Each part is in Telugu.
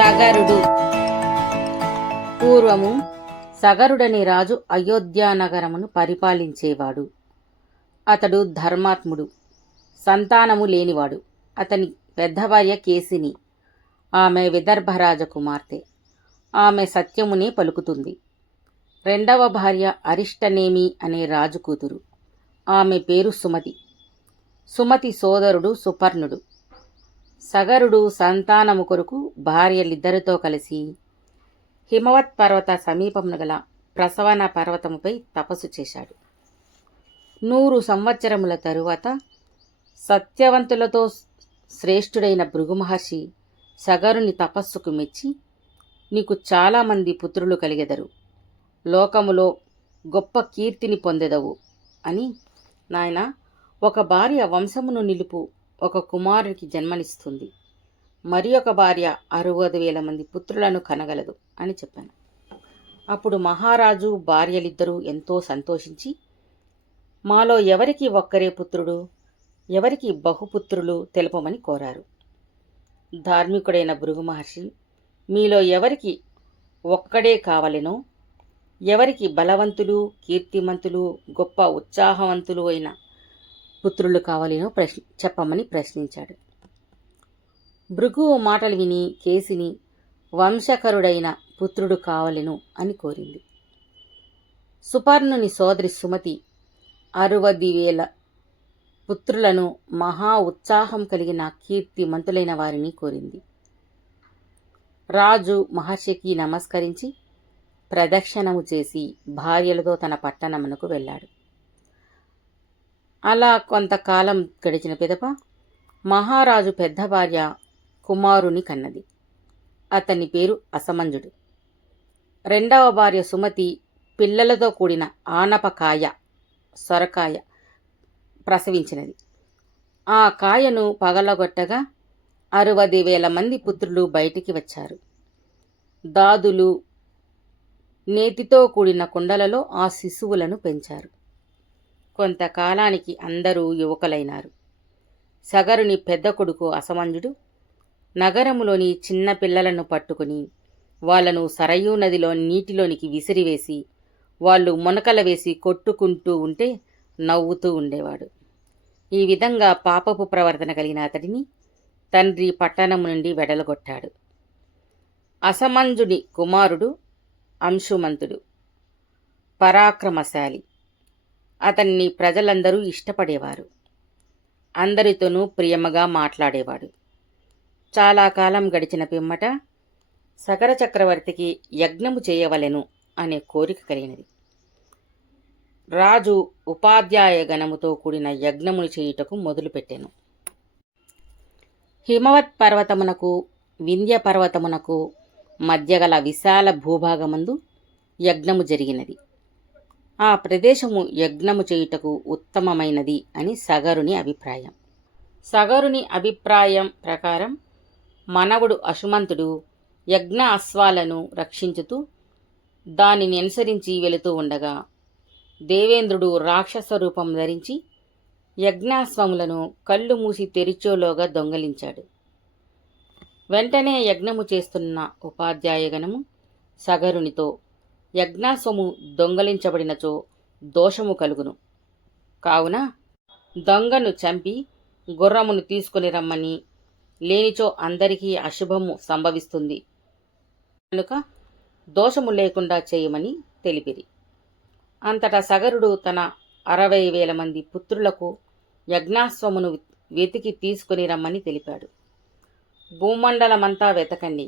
సగరుడు. పూర్వము సగరుడనే రాజు అయోధ్యానగరమును పరిపాలించేవాడు. అతడు ధర్మాత్ముడు, సంతానము లేనివాడు. అతని పెద్ద భార్య కేసిని. ఆమె విదర్భరాజ కుమార్తె. ఆమె సత్యమునే పలుకుతుంది. రెండవ భార్య అరిష్టనేమి అనే రాజు కూతురు. ఆమె పేరు సుమతి. సుమతి సోదరుడు సుపర్ణుడు. సగరుడు సంతానము కొరకు భార్యలిద్దరితో కలిసి హిమవత్ పర్వత సమీపమున గల ప్రసవన పర్వతముపై తపస్సు చేశాడు. 100 సంవత్సరముల తరువాత సత్యవంతులతో శ్రేష్ఠుడైన భృగు మహర్షి సగరుని తపస్సుకు మెచ్చి, నీకు చాలామంది పుత్రులు కలిగెదరు, లోకములో గొప్ప కీర్తిని పొందెదవు అని. నాయనా, ఒక భార్య వంశమును నిలుపు ఒక కుమారునికి జన్మనిస్తుంది, మరి ఒక భార్య 60,000 మంది పుత్రులను కనగలదు అని చెప్పాను. అప్పుడు మహారాజు భార్యలిద్దరూ ఎంతో సంతోషించి, మాలో ఎవరికి ఒక్కరే పుత్రుడు, ఎవరికి బహుపుత్రులు తెలుపమని కోరారు. ధార్మికుడైన భృగు మహర్షి, మీలో ఎవరికి ఒక్కడే కావలెనో, ఎవరికి బలవంతులు, కీర్తిమంతులు, గొప్ప ఉత్సాహవంతులు అయిన పుత్రులు కావాలేనో చెప్పమని ప్రశ్నించాడు. భృగువు మాటలు విని కేసిని వంశకరుడైన పుత్రుడు కావలెను అని కోరింది. సుపర్ణుని సోదరి సుమతి 60,000 పుత్రులను, మహా ఉత్సాహం కలిగిన కీర్తిమంతులైన వారిని కోరింది. రాజు మహర్షికి నమస్కరించి ప్రదక్షిణము చేసి భార్యలతో తన పట్టణమునకు వెళ్ళాడు. అలా కొంతకాలం గడిచిన పిదప మహారాజు పెద్ద భార్య కుమారుని కన్నది. అతని పేరు అసమంజుడు. రెండవ భార్య సుమతి పిల్లలతో కూడిన ఆనపకాయ, సొరకాయ ప్రసవించినది. ఆ కాయను పగలగొట్టగా 60,000 మంది పుత్రులు బయటికి వచ్చారు. దాదులు నేతితో కూడిన కుండలలో ఆ శిశువులను పెంచారు. కొంతకాలానికి అందరూ యువకులైనారు. సగరుని పెద్ద కొడుకు అసమంజుడు నగరములోని చిన్న పిల్లలను పట్టుకుని వాళ్లను సరయూ నదిలో నీటిలోనికి విసిరివేసి, వాళ్ళు మునకల వేసి కొట్టుకుంటూ ఉంటే నవ్వుతూ ఉండేవాడు. ఈ విధంగా పాపపు ప్రవర్తన కలిగిన అతడిని తండ్రి పట్టణము నుండి వెడలగొట్టాడు. అసమంజుని కుమారుడు అంశుమంతుడు, పరాక్రమశాలి. అతన్ని ప్రజలందరూ ఇష్టపడేవారు. అందరితోనూ ప్రియముగా మాట్లాడేవాడు. చాలా కాలం గడిచిన పిమ్మట సగర చక్రవర్తికి యజ్ఞము చేయవలెను అనే కోరిక కలిగినది. రాజు ఉపాధ్యాయ గణముతో కూడిన యజ్ఞమును చేయుటకు మొదలుపెట్టెను. హిమవత్ పర్వతమునకు వింధ్య పర్వతమునకు మధ్య గల విశాల భూభాగమందు యజ్ఞము జరిగినది. ఆ ప్రదేశము యజ్ఞము చేయుటకు ఉత్తమమైనది అని సగరుని అభిప్రాయం. సగరుని అభిప్రాయం ప్రకారం మనవడు అశుమంతుడు యజ్ఞ అశ్వాలను రక్షించుతూ దానిని అనుసరించి వెళుతూ ఉండగా దేవేంద్రుడు రాక్షస రూపం ధరించి యజ్ఞాశ్వములను కళ్ళు మూసి తెరిచోలోగా దొంగలించాడు. వెంటనే యజ్ఞము చేస్తున్న ఉపాధ్యాయగణము సగరునితో, యజ్ఞాశ్వము దొంగలించబడినచో దోషము కలుగును, కావున దొంగను చంపి గుర్రమును తీసుకుని రమ్మని, లేనిచో అందరికీ అశుభము సంభవిస్తుంది కనుక దోషము లేకుండా చేయమని తెలిపిరి. అంతటా సగరుడు తన 60,000 మంది పుత్రులకు యజ్ఞాశ్వమును వెతికి తీసుకుని రమ్మని తెలిపాడు. భూమండలమంతా వెతకండి,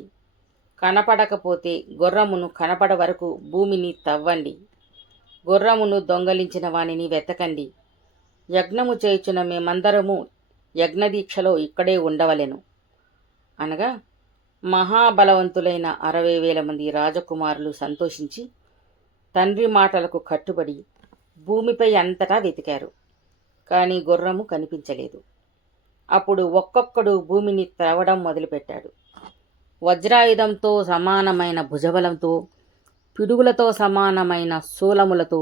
కనపడకపోతే గుర్రమును కనపడ వరకు భూమిని తవ్వండి, గుర్రమును దొంగలించిన వానిని వెతకండి, యజ్ఞము చేయుచున్న మేమందరము యజ్ఞదీక్షలో ఇక్కడే ఉండవలెను అనగా మహాబలవంతులైన 60,000 మంది రాజకుమారులు సంతోషించి తండ్రి మాటలకు కట్టుబడి భూమిపై అంతటా వెతికారు. కానీ గుర్రము కనిపించలేదు. అప్పుడు ఒక్కొక్కడు భూమిని త్రవ్వడం మొదలుపెట్టాడు. వజ్రాయుధంతో సమానమైన భుజబలంతో, పిడుగులతో సమానమైన శూలములతో,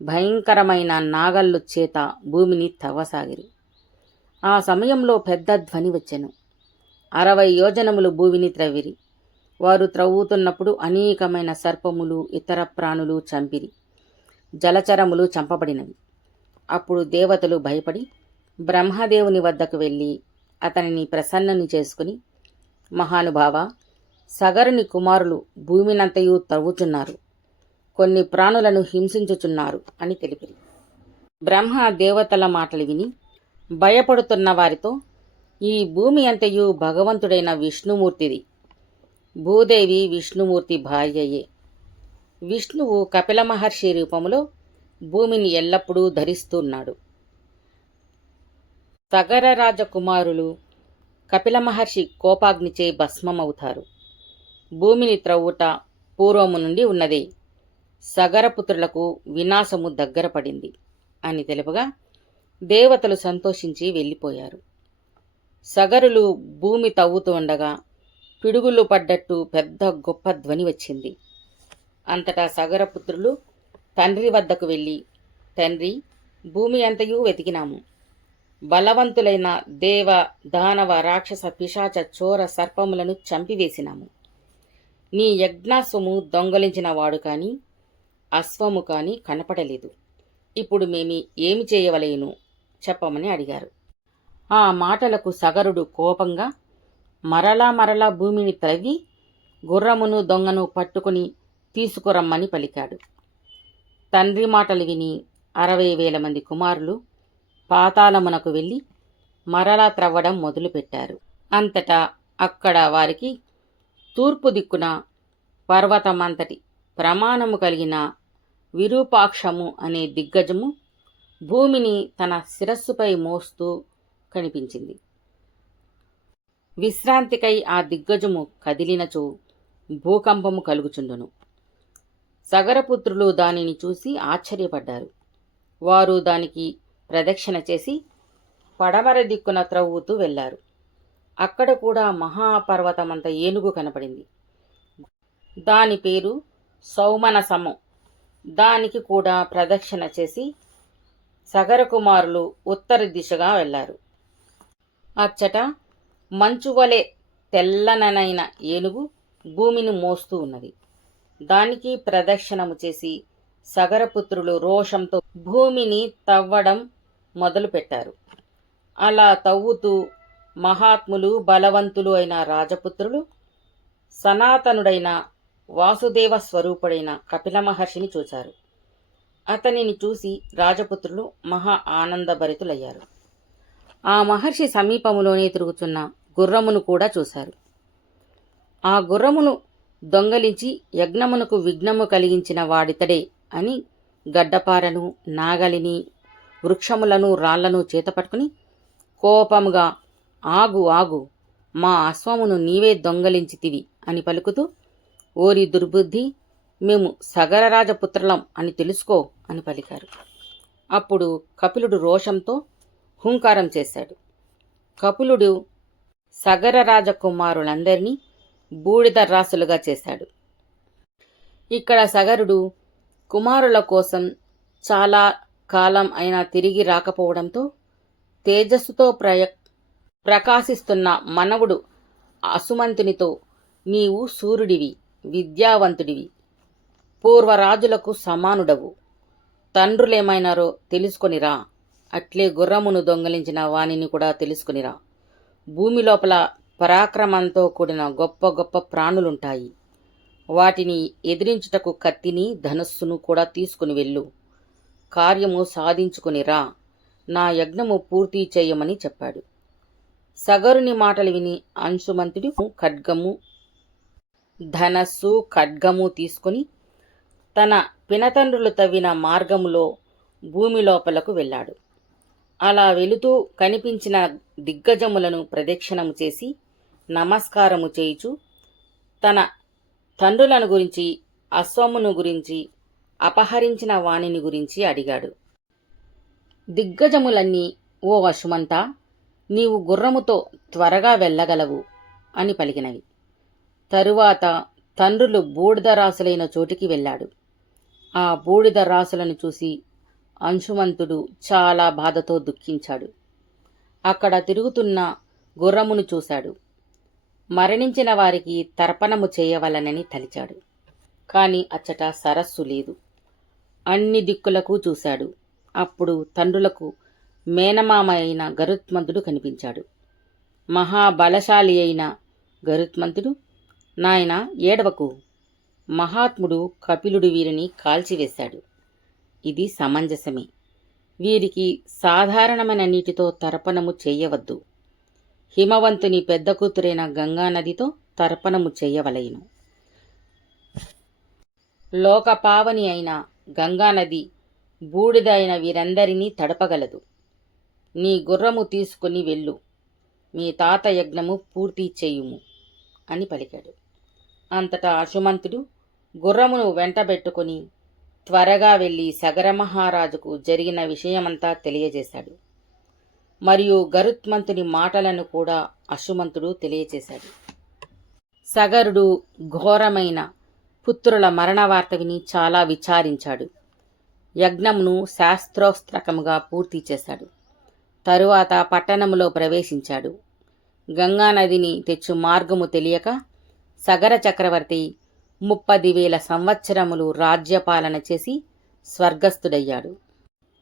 భయంకరమైన నాగళ్ళు చేత భూమిని తవ్వసాగిరి. ఆ సమయంలో పెద్ద ధ్వని వచ్చెను. 60 యోజనములు భూమిని త్రవ్విరి. వారు త్రవ్వుతున్నప్పుడు అనేకమైన సర్పములు ఇతర ప్రాణులు చంపిరి, జలచరములు చంపబడినవి. అప్పుడు దేవతలు భయపడి బ్రహ్మదేవుని వద్దకు వెళ్ళి అతనిని ప్రసన్నుని చేసుకుని, మహానుభావ, సగరుని కుమారులు భూమినంతయు త్రవ్వుచున్నారు, కొన్ని ప్రాణులను హింసించుచున్నారు అని తెలిపిరి. బ్రహ్మ దేవతల మాటలు విని భయపడుతున్న వారితో, ఈ భూమి అంతయు భగవంతుడైన విష్ణుమూర్తిది. భూదేవి విష్ణుమూర్తి భార్యయే. విష్ణువు కపిల మహర్షి రూపములో భూమిని ఎల్లప్పుడూ ధరిస్తున్నాడు. సగర రాజకుమారులు కపిల మహర్షి కోపాగ్నిచే భస్మమవుతారు. భూమిని త్రవ్వుట పూర్వము నుండి ఉన్నదే. సగరపుత్రులకు వినాశము దగ్గర పడింది అని తెలుపగా దేవతలు సంతోషించి వెళ్ళిపోయారు. సగరులు భూమి తవ్వుతూ ఉండగా పిడుగులు పడ్డట్టు పెద్ద గొప్ప ధ్వని వచ్చింది. అంతటా సగరపుత్రులు తండ్రి వద్దకు వెళ్ళి, తండ్రి, భూమి అంతయు వెతికినాము. బలవంతులైన దేవ, దానవ, రాక్షస, పిశాచ, చోర, సర్పములను చంపివేసినాము. నీ యజ్ఞాశ్వము దొంగలించిన వాడు కాని అశ్వము కాని కనపడలేదు. ఇప్పుడు మేము ఏమి చేయవలేను చెప్పమని అడిగారు. ఆ మాటలకు సగరుడు కోపంగా మరలా భూమిని త్రవ్వి గుర్రమును దొంగను పట్టుకుని తీసుకురమ్మని పలికాడు. తండ్రి మాటలు విని 60,000 మంది కుమారులు పాతాళమునకు వెళ్ళి మరలా త్రవ్వడం మొదలుపెట్టారు. అంతటా అక్కడ వారికి తూర్పు దిక్కున పర్వతమంతటి ప్రమాణము కలిగిన విరూపాక్షము అనే దిగ్గజము భూమిని తన శిరస్సుపై మోస్తూ కనిపించింది. విశ్రాంతికై ఆ దిగ్గజము కదిలినచో భూకంపము కలుగుచుండును. సగరపుత్రులు దానిని చూసి ఆశ్చర్యపడ్డారు. వారు దానికి ప్రదక్షిణ చేసి పడమర దిక్కున త్రవ్వుతూ వెళ్లారు. అక్కడ కూడా మహాపర్వతమంత ఏనుగు కనపడింది. దాని పేరు సౌమనసము. దానికి కూడా ప్రదక్షిణ చేసి సగరకుమారులు ఉత్తర దిశగా వెళ్లారు. అచ్చట మంచువలె తెల్లననైన ఏనుగు భూమిని మోస్తూ ఉన్నది. దానికి ప్రదక్షిణము చేసి సగరపుత్రులు రోషంతో భూమిని తవ్వడం మొదలుపెట్టారు. అలా తవ్వుతూ మహాత్ములు, బలవంతులు అయిన రాజపుత్రులు సనాతనుడైన వాసుదేవ స్వరూపుడైన కపిల మహర్షిని చూశారు. అతనిని చూసి రాజపుత్రులు మహా ఆనందభరితులయ్యారు. ఆ మహర్షి సమీపములోనే తిరుగుతున్న గుర్రమును కూడా చూశారు. ఆ గుర్రమును దొంగలించి యజ్ఞమునకు విఘ్నము కలిగించిన వాడితడే అని గడ్డపారను, నాగలిని, వృక్షములను, రాళ్లను చేతపట్టుకుని కోపముగా, ఆగు ఆగు, మా అశ్వమును నీవే దొంగలించితివి అని పలుకుతూ, ఓరి దుర్బుద్ధి, మేము సగరరాజపుత్రులం అని తెలుసుకో అని పలికారు. అప్పుడు కపిలుడు రోషంతో హుంకారం చేశాడు. కపిలుడు సగర రాజకుమారులందరినీ బూడిద రాసులుగా చేశాడు. ఇక్కడ సగరుడు కుమారుల కోసం చాలా కాలం అయినా తిరిగి రాకపోవడంతో తేజస్సుతో ప్రకాశిస్తున్న మనవుడు అసుమంతునితో, నీవు సూర్యుడివి, విద్యావంతుడివి, పూర్వరాజులకు సమానుడవు, తండ్రులేమైనారో తెలుసుకొనిరా, అట్లే గుర్రమును దొంగలించిన వానిని కూడా తెలుసుకొనిరా. భూమి లోపల పరాక్రమంతో కూడిన గొప్ప గొప్ప ప్రాణులుంటాయి. వాటిని ఎదిరించుటకు కత్తిని, ధనుస్సును కూడా తీసుకుని వెళ్ళు. కార్యము సాధించుకునిరా, నా యజ్ఞము పూర్తి చేయమని చెప్పాడు. సగరుని మాటలు విని అంశుమంతుడు ఖడ్గము, ధనస్సు, ఖడ్గము తీసుకుని తన పినతండ్రులు తవ్విన మార్గములో భూమి లోపలకు వెళ్ళాడు. అలా వెళుతూ కనిపించిన దిగ్గజములను ప్రదక్షిణము చేసి నమస్కారము చేయుచు తన తండ్రులను గురించి, అశ్వమును గురించి, అపహరించిన వాణిని గురించి అడిగాడు. దిగ్గజములన్నీ, ఓ అశుమంత, నీవు గుర్రముతో త్వరగా వెళ్ళగలవు అని పలికినవి. తరువాత తండ్రులు బూడిద రాసులైన చోటికి వెళ్ళాడు. ఆ బూడిద రాసులను చూసి అంశుమంతుడు చాలా బాధతో దుఃఖించాడు. అక్కడ తిరుగుతున్న గుర్రమును చూశాడు. మరణించిన వారికి తర్పణము చేయవలనని తలిచాడు. కాని అచ్చట సరస్సు లేదు. అన్ని దిక్కులకు చూశాడు. అప్పుడు తండ్రులకు మేనమామ అయిన గరుత్మంతుడు కనిపించాడు. మహాబలశాలి అయిన గరుత్మంతుడు, నాయనా ఏడవకు, మహాత్ముడు కపిలుడు వీరిని కాల్చివేశాడు. ఇది సమంజసమే. వీరికి సాధారణమైన నీటితో తర్పణము చేయవద్దు. హిమవంతుని పెద్ద కూతురైన గంగానదితో తర్పణము చేయవలెను. లోకపావని అయిన గంగానది బూడిద అయిన వీరందరినీ తడపగలదు. నీ గుర్రము తీసుకుని వెళ్ళు, మీ తాత యజ్ఞము పూర్తి చేయుము అని పలికాడు. అంతటా అశుమంతుడు గుర్రమును వెంటబెట్టుకుని త్వరగా వెళ్ళి సగరమహారాజుకు జరిగిన విషయమంతా తెలియజేశాడు. మరియు గరుత్మంతుని మాటలను కూడా అశుమంతుడు తెలియజేశాడు. సగరుడు ఘోరమైన పుత్రుల మరణవార్త విని చాలా విచారించాడు. యజ్ఞమును శాస్త్రోక్తముగా పూర్తి చేశాడు. తరువాత పట్టణములో ప్రవేశించాడు. గంగానదిని తెచ్చు మార్గము తెలియక సగర చక్రవర్తి 30,000 సంవత్సరములు రాజ్యపాలన చేసి స్వర్గస్థుడయ్యాడు.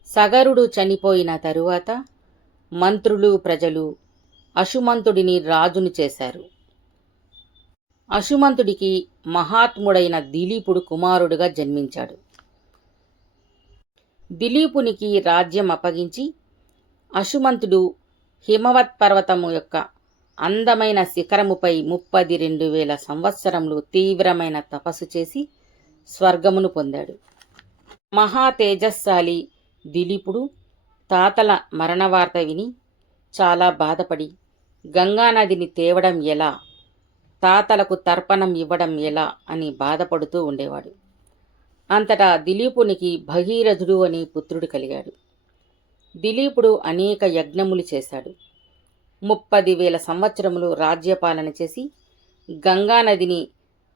సగరుడు చనిపోయిన తరువాత మంత్రులు ప్రజలు అశుమంతుడిని రాజును చేశారు. అశుమంతుడికి మహాత్ముడైన దిలీపుడు కుమారుడుగా జన్మించాడు. దిలీపునికి రాజ్యం అప్పగించి అశుమంతుడు హిమవత్ పర్వతము యొక్క అందమైన శిఖరముపై 32,000 సంవత్సరములు తీవ్రమైన తపస్సు చేసి స్వర్గమును పొందాడు. మహా తేజస్శాలి దిలీపుడు తాతల మరణవార్త విని చాలా బాధపడి గంగానదిని తేవడం ఎలా, తాతలకు తర్పణం ఇవ్వడం ఎలా అని బాధపడుతూ ఉండేవాడు. అంతటా దిలీపునికి భగీరథుడు అనే పుత్రుడు కలిగాడు. దిలీపుడు అనేక యజ్ఞములు చేశాడు. 30,000 సంవత్సరములు రాజ్యపాలన చేసి గంగానదిని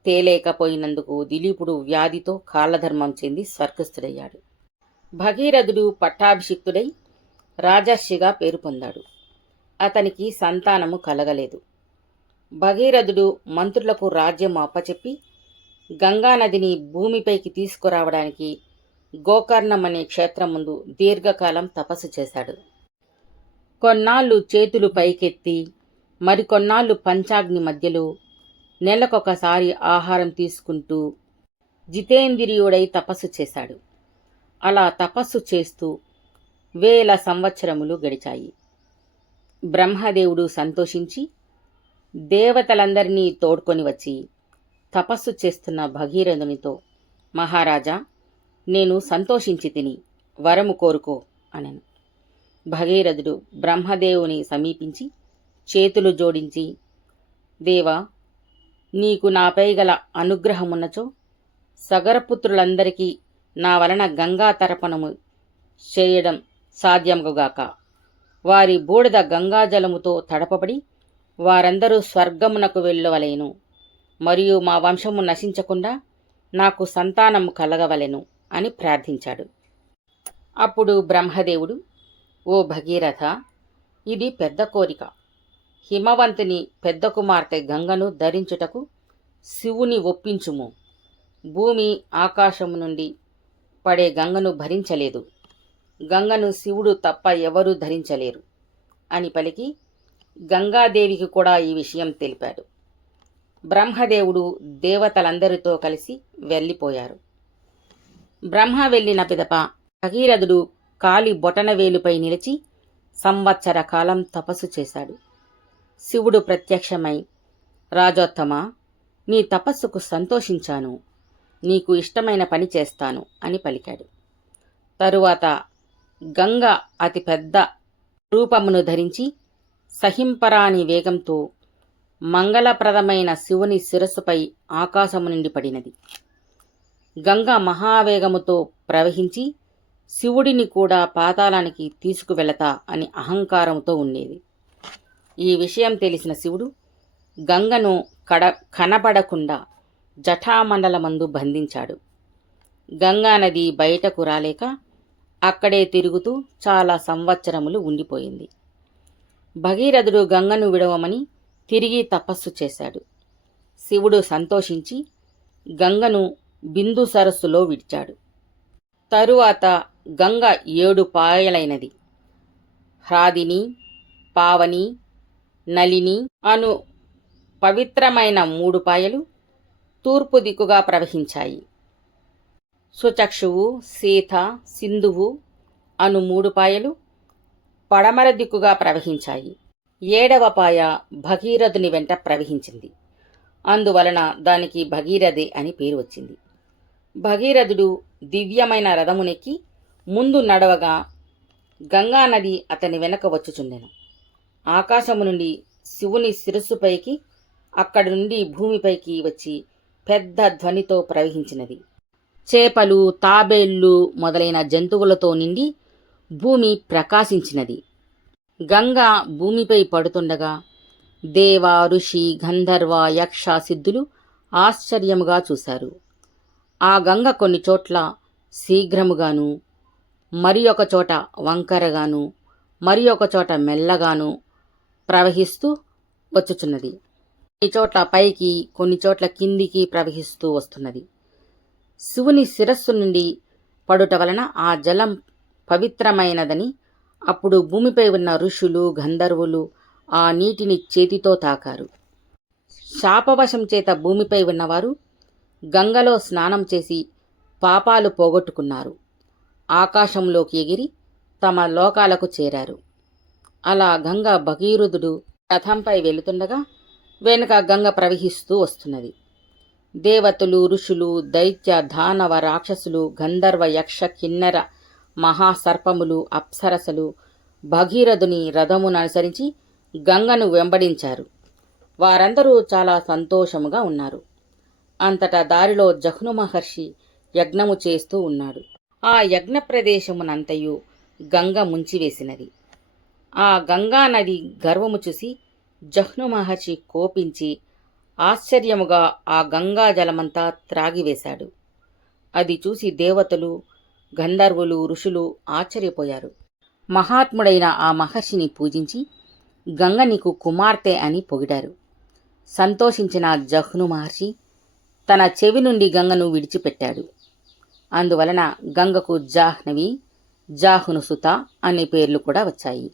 తేలేకపోయినందుకు దిలీపుడు వ్యాధితో కాలధర్మం చెంది స్వర్గస్థుడయ్యాడు. భగీరథుడు పట్టాభిషిక్తుడై రాజర్షిగా పేరు పొందాడు. అతనికి సంతానము కలగలేదు. భగీరథుడు మంత్రులకు రాజ్యం అప్పచెప్పి గంగానదిని భూమిపైకి తీసుకురావడానికి గోకర్ణం అనే క్షేత్రం ముందు దీర్ఘకాలం తపస్సు చేశాడు. కొన్నాళ్ళు చేతులు పైకెత్తి మరికొన్నాళ్ళు పంచాగ్ని మధ్యలో నెలకొకసారి ఆహారం తీసుకుంటూ జితేంద్రియుడై తపస్సు చేశాడు. అలా తపస్సు చేస్తూ 1000 సంవత్సరములు గడిచాయి. బ్రహ్మదేవుడు సంతోషించి దేవతలందరినీ తోడ్కొని వచ్చి తపస్సు చేస్తున్న భగీరథునితో, మహారాజా, నేను సంతోషించి తిని వరము కోరుకో అనెను. భగీరథుడు బ్రహ్మదేవుని సమీపించి చేతులు జోడించి, దేవా, నీకు నాపై గల అనుగ్రహమున్నచో సగరపుత్రులందరికీ నా వలన గంగా తర్పణము చేయడం సాధ్యమగుగాక. వారి బూడిద గంగాజలముతో తడపబడి వారందరూ స్వర్గమునకు వెళ్ళవలెను. మరియు మా వంశము నశించకుండా నాకు సంతానము కలగవలెను అని ప్రార్థించాడు. అప్పుడు బ్రహ్మదేవుడు, ఓ భగీరథ, ఇది పెద్ద కోరిక. హిమవంతుని పెద్ద కుమార్తె గంగను ధరించుటకు శివుని ఒప్పించుము. భూమి ఆకాశము నుండి పడే గంగను భరించలేదు. గంగను శివుడు తప్ప ఎవరూ ధరించలేరు అని పలికి గంగాదేవికి కూడా ఈ విషయం తెలిపాడు. బ్రహ్మదేవుడు దేవతలందరితో కలిసి వెళ్ళిపోయారు. బ్రహ్మ వెళ్ళిన పిదప భగీరథుడు కాలి బొటనవేలుపై నిలిచి సంవత్సర కాలం తపస్సు చేశాడు. శివుడు ప్రత్యక్షమై, రాజోత్తమా, నీ తపస్సుకు సంతోషించాను, నీకు ఇష్టమైన పని చేస్తాను అని పలికాడు. తరువాత గంగ అతి పెద్ద రూపమును ధరించి సహింపరాని వేగంతో మంగళప్రదమైన శివుని శిరస్సుపై ఆకాశము నుండి పడినది. గంగ మహావేగముతో ప్రవహించి శివుడిని కూడా పాతాళానికి తీసుకువెళతా అని అహంకారంతో ఉండేది. ఈ విషయం తెలిసిన శివుడు గంగను కనబడకుండా జటామండలమందు బంధించాడు. గంగానది బయటకు రాలేక అక్కడే తిరుగుతూ చాలా సంవత్సరములు ఉండిపోయింది. భగీరథుడు గంగను విడవమని తిరిగి తపస్సు చేశాడు. శివుడు సంతోషించి గంగను బిందు సరస్సులో విడిచాడు. తరువాత గంగ 7 పాయలైనది. హ్రాదిని, పావని, నలిని అను పవిత్రమైన 3 పాయలు తూర్పు దిక్కుగా ప్రవహించాయి. సుచక్షువు, సీత, సింధువు అను 3 పాయలు పడమర దిక్కుగా ప్రవహించాయి. 7వ పాయ భగీరథుని వెంట ప్రవహించింది. అందువలన దానికి భగీరథి అని పేరు వచ్చింది. భగీరథుడు దివ్యమైన రథమునెక్కి ముందు నడవగా గంగానది అతని వెనక వచ్చుచుండెను. ఆకాశము నుండి శివుని శిరస్సుపైకి, అక్కడి నుండి భూమిపైకి వచ్చి పెద్ద ధ్వనితో ప్రవహించినది. చేపలు, తాబేళ్లు మొదలైన జంతువులతో నిండి భూమి ప్రకాశించినది. గంగ భూమిపై పడుతుండగా దేవ, ఋషి, గంధర్వ, యక్ష, సిద్ధులు ఆశ్చర్యముగా చూశారు. ఆ గంగ కొన్ని చోట్ల శీఘ్రముగాను, మరి ఒక చోట వంకరగాను, మరి ఒక చోట మెల్లగాను ప్రవహిస్తూ వచ్చుచున్నది. కొన్ని చోట్ల పైకి, కొన్ని చోట్ల కిందికి ప్రవహిస్తూ వస్తున్నది. శివుని శిరస్సు నుండి పడుట వలన ఆ జలం పవిత్రమైనదని అప్పుడు భూమిపై ఉన్న ఋషులు, గంధర్వులు ఆ నీటిని చేతితో తాకారు. శాపవశం చేత భూమిపై ఉన్నవారు గంగలో స్నానం చేసి పాపాలు పోగొట్టుకున్నారు. ఆకాశంలోకి ఎగిరి తమ లోకాలకు చేరారు. అలా గంగ భగీరథుడు రథంపై వెళుతుండగా వెనుక గంగ ప్రవహిస్తూ వస్తున్నది. దేవతలు, ఋషులు, దైత్య, దానవ, రాక్షసులు, గంధర్వ, యక్ష, కిన్నెర, మహాసర్పములు, అప్సరసలు భగీరథుని రథమును అనుసరించి గంగను వెంబడించారు. వారందరూ చాలా సంతోషముగా ఉన్నారు. అంతటా దారిలో జహ్ను మహర్షి యజ్ఞము చేస్తూ ఉన్నాడు. ఆ యజ్ఞ ప్రదేశమునంతయు గంగ ముంచివేసినది. ఆ గంగా నది గర్వము చూసి జహ్ను మహర్షి కోపించి ఆశ్చర్యముగా ఆ గంగా జలమంతా త్రాగివేశాడు. అది చూసి దేవతలు, గంధర్వులు, ఋషులు ఆశ్చర్యపోయారు. మహాత్ముడైన ఆ మహర్షిని పూజించి గంగ నీకు కుమార్తె అని పొగిడారు. సంతోషించిన జహ్ను మహర్షి తన చెవి నుండి గంగను విడిచిపెట్టాడు. అందువలన గంగకు జాహ్నవి, జాహ్నుసుత అనే పేర్లు కూడా వచ్చాయి.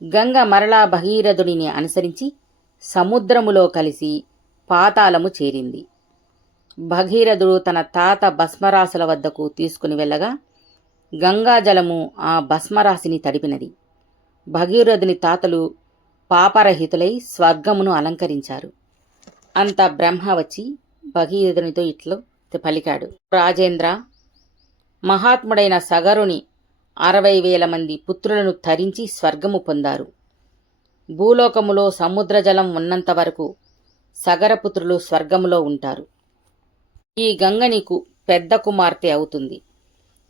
గంగ మరలా భగీరథుడిని అనుసరించి సముద్రములో కలిసి పాతాళము చేరింది. భగీరథుడు తన తాత భస్మరాశుల వద్దకు తీసుకుని వెళ్ళగా గంగాజలము ఆ భస్మరాశిని తడిపినది. భగీరథుని తాతలు పాపరహితులై స్వర్గమును అలంకరించారు. అంత బ్రహ్మ వచ్చి భగీరథునితో ఇట్లు పలికాడు. రాజేంద్ర, మహాత్ముడైన సగరుని 60,000 మంది పుత్రులను తరించి స్వర్గము పొందారు. భూలోకములో సముద్రజలం ఉన్నంత వరకు సగరపుత్రులు స్వర్గములో ఉంటారు. ఈ గంగ నీకు పెద్ద కుమార్తె అవుతుంది.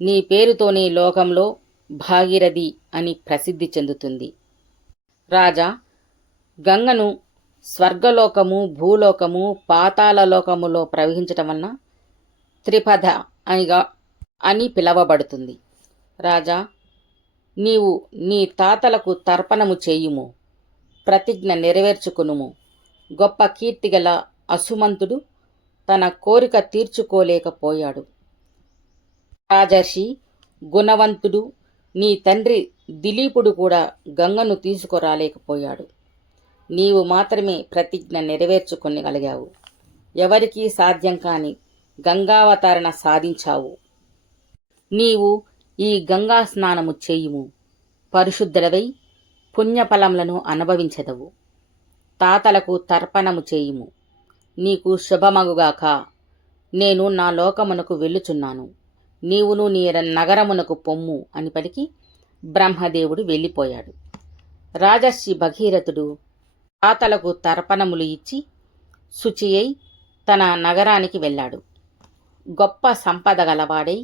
నీ పేరుతోనే లోకంలో భాగీరథి అని ప్రసిద్ధి చెందుతుంది. రాజా, గంగను స్వర్గలోకము, భూలోకము, పాతాళలోకములో ప్రవహించటం వలన త్రిపథ అని పిలవబడుతుంది. రాజా, నీవు నీ తాతలకు తర్పణము చేయుము, ప్రతిజ్ఞ నెరవేర్చుకునుము. గొప్ప కీర్తిగల అసుమంతుడు తన కోరిక తీర్చుకోలేకపోయాడు. రాజర్షి గుణవంతుడు నీ తండ్రి దిలీపుడు కూడా గంగను తీసుకురాలేకపోయాడు. నీవు మాత్రమే ప్రతిజ్ఞ నెరవేర్చుకొనగలిగావు. ఎవరికీ సాధ్యం కాని గంగావతరణ సాధించావు. నీవు ఈ గంగా స్నానము చేయుము, పరిశుద్ధుడవై పుణ్యఫలములను అనుభవించెదవు. తాతలకు తర్పణము చేయుము, నీకు శుభమగుగాక. నేను నా లోకమునకు వెళ్ళుచున్నాను, నీవును నీ నగరమునకు పొమ్ము అని పలికి బ్రహ్మదేవుడు వెళ్ళిపోయాడు. రాజర్షి భగీరథుడు తాతలకు తర్పణములు ఇచ్చి శుచియై తన నగరానికి వెళ్ళాడు. గొప్ప సంపద గలవాడై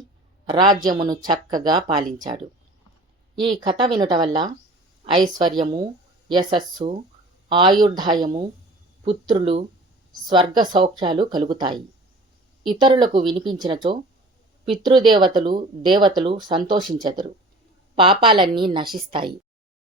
రాజ్యమును చక్కగా పాలించాడు. ఈ కథ వినుట వల్ల ఐశ్వర్యము, యశస్సు, ఆయుర్దాయము, పుత్రులు, స్వర్గ సౌఖ్యాలు కలుగుతాయి. ఇతరులకు వినిపించినచో పితృదేవతలు, దేవతలు సంతోషించెదరు. పాపాలన్నీ నశిస్తాయి.